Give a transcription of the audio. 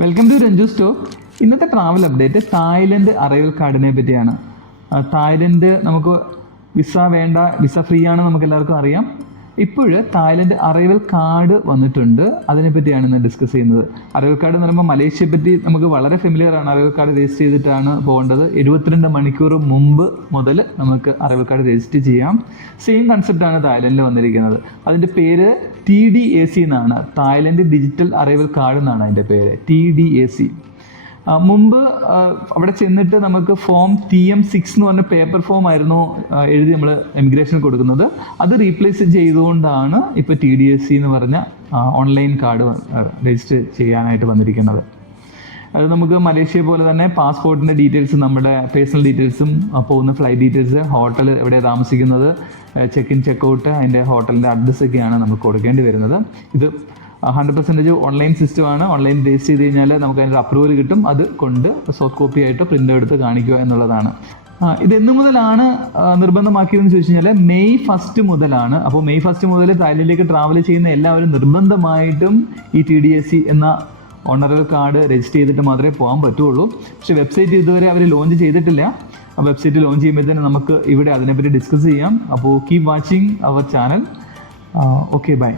Welcome to Ranju store. ഇന്നത്തെ travel update Thailand arrival കാർഡിനെ പറ്റിയാണ്. തായ്ലൻഡ് നമുക്ക് വിസ വേണ്ട, വിസ ഫ്രീ ആണ്, നമുക്ക് എല്ലാവർക്കും അറിയാം. ഇപ്പോൾ തായ്ലൻഡ് അറൈവൽ കാർഡ് വന്നിട്ടുണ്ട്, അതിനെപ്പറ്റിയാണ് ഇന്ന് ഡിസ്കസ് ചെയ്യുന്നത്. അറൈവൽ കാർഡ് എന്ന് പറയുമ്പോൾ മലേഷ്യയെ പറ്റി നമുക്ക് വളരെ ഫെമിലിയർ ആണ്. അറൈവൽ കാർഡ് രജിസ്റ്റർ ചെയ്തിട്ടാണ് പോകേണ്ടത്. 72 മണിക്കൂർ മുമ്പ് മുതൽ നമുക്ക് അറൈവൽ കാർഡ് രജിസ്റ്റർ ചെയ്യാം. സെയിം കൺസെപ്റ്റാണ് തായ്ലൻഡിൽ വന്നിരിക്കുന്നത്. അതിൻ്റെ പേര് TDAC എന്നാണ്, തായ്ലൻഡ് ഡിജിറ്റൽ അറൈവൽ കാർഡ് എന്നാണ് അതിൻ്റെ പേര്, TDAC. മുമ്പ് അവിടെ ചെന്നിട്ട് നമുക്ക് ഫോം TM6 എന്ന് പറഞ്ഞ പേപ്പർ ഫോം ആയിരുന്നു എഴുതി നമ്മൾ എമിഗ്രേഷന് കൊടുക്കുന്നത്. അത് റീപ്ലേസ് ചെയ്തുകൊണ്ടാണ് ഇപ്പോൾ TDAC എന്ന് പറഞ്ഞ ഓൺലൈൻ കാർഡ് രജിസ്റ്റർ ചെയ്യാനായിട്ട് വന്നിരിക്കുന്നത്. അത് നമുക്ക് മലേഷ്യ പോലെ തന്നെ പാസ്പോർട്ടിൻ്റെ ഡീറ്റെയിൽസ്, നമ്മുടെ പേഴ്സണൽ ഡീറ്റെയിൽസും, പോകുന്ന ഫ്ലൈറ്റ് ഡീറ്റെയിൽസ്, ഹോട്ടൽ എവിടെ താമസിക്കുന്നത്, ചെക്ക് ഇൻ ചെക്ക് ഔട്ട്, അതിൻ്റെ ഹോട്ടലിൻ്റെ അഡ്രസ്സൊക്കെയാണ് നമുക്ക് കൊടുക്കേണ്ടി വരുന്നത്. ഇത് 100% ഓൺലൈൻ സിസ്റ്റമാണ്. ഓൺലൈൻ രജിസ്റ്റർ ചെയ്ത് കഴിഞ്ഞാൽ നമുക്ക് അതിൻ്റെ അപ്രൂവൽ കിട്ടും. അത് കൊണ്ട് സോഫ്റ്റ് കോപ്പി ആയിട്ട് പ്രിൻ്റ് എടുത്ത് കാണിക്കുക എന്നുള്ളതാണ്. ഇത് എന്ന് മുതലാണ് നിർബന്ധമാക്കിയതെന്ന് ചോദിച്ചു കഴിഞ്ഞാൽ മെയ് 1 മുതലാണ്. അപ്പോൾ മെയ് 1 മുതൽ തായ്ലൻഡിലേക്ക് ട്രാവൽ ചെയ്യുന്ന എല്ലാവരും നിർബന്ധമായിട്ടും ഈ TDAC എന്ന ഓണറൽ കാർഡ് രജിസ്റ്റർ ചെയ്തിട്ട് മാത്രമേ പോകാൻ പറ്റുള്ളൂ. പക്ഷേ വെബ്സൈറ്റ് ഇതുവരെ അവർ ലോഞ്ച് ചെയ്തിട്ടില്ല. ആ വെബ്സൈറ്റ് ലോഞ്ച് ചെയ്യുമ്പോഴത്തേന് നമുക്ക് ഇവിടെ അതിനെപ്പറ്റി ഡിസ്കസ് ചെയ്യാം. അപ്പോൾ keep watching our channel. Okay, by.